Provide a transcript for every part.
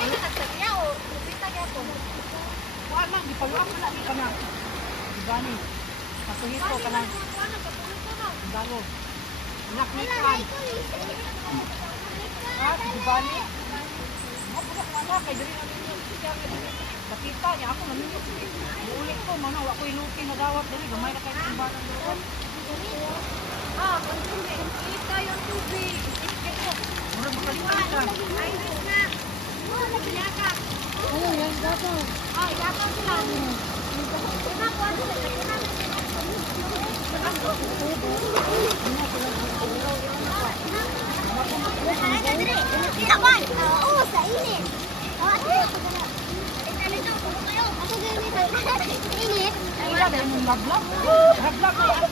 Ay, nagtagya o. Kita niya po. Wala lang, di paluak na lang ka na. Diba ni? Patuhit ko ka na. Dalo. Naklikan. Ha? Diba ni? Ako wala kay diri na ninyo. Nakita niya ako naninyo. Uulit ko, manaw. Ako iluti na dawat diri. Gamay na kayo ng barang doon. Ah, konsume. Kita yung tubig. Murag makalimutan. Ay, na. Oh, naglaka. Ayun, yan gato. Ay, yaka sila. Kuha sila. Tinawan! Oo, sa init. Init? Wala dahil mong lablab. Lablab na yan.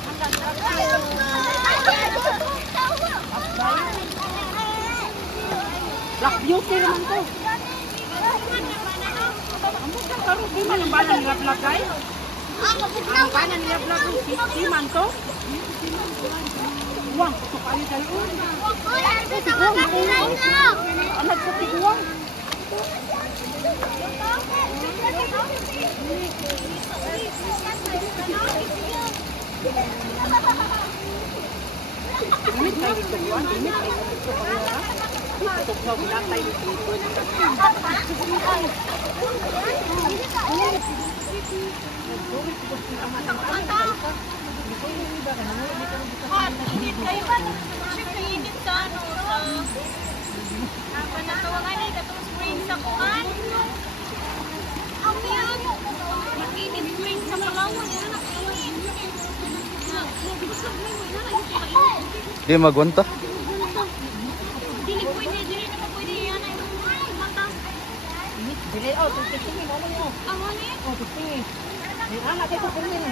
Black beauty naman to. Ang bukang karo, di man ang bala nila vlog guys. Ang bala nila vlog, di man to. Uwang, ito kayo dahil. Anak sa tiguang. Init kayo dito buwan, init kayo dito pagkara. Ito sa binatay dito. Init kayo ba? Siyempre, init sa ano, sa panatawagan eh, katong spring sa kuhan. Ang yan, mag-init spring sa Palawan, yan ang init. Di magwanta. Dili pwede, dili na pwede yan ay mata. Dili, oh, tingin, ano mo? Amo ni? Oh, tingin. Anak, ito po rin.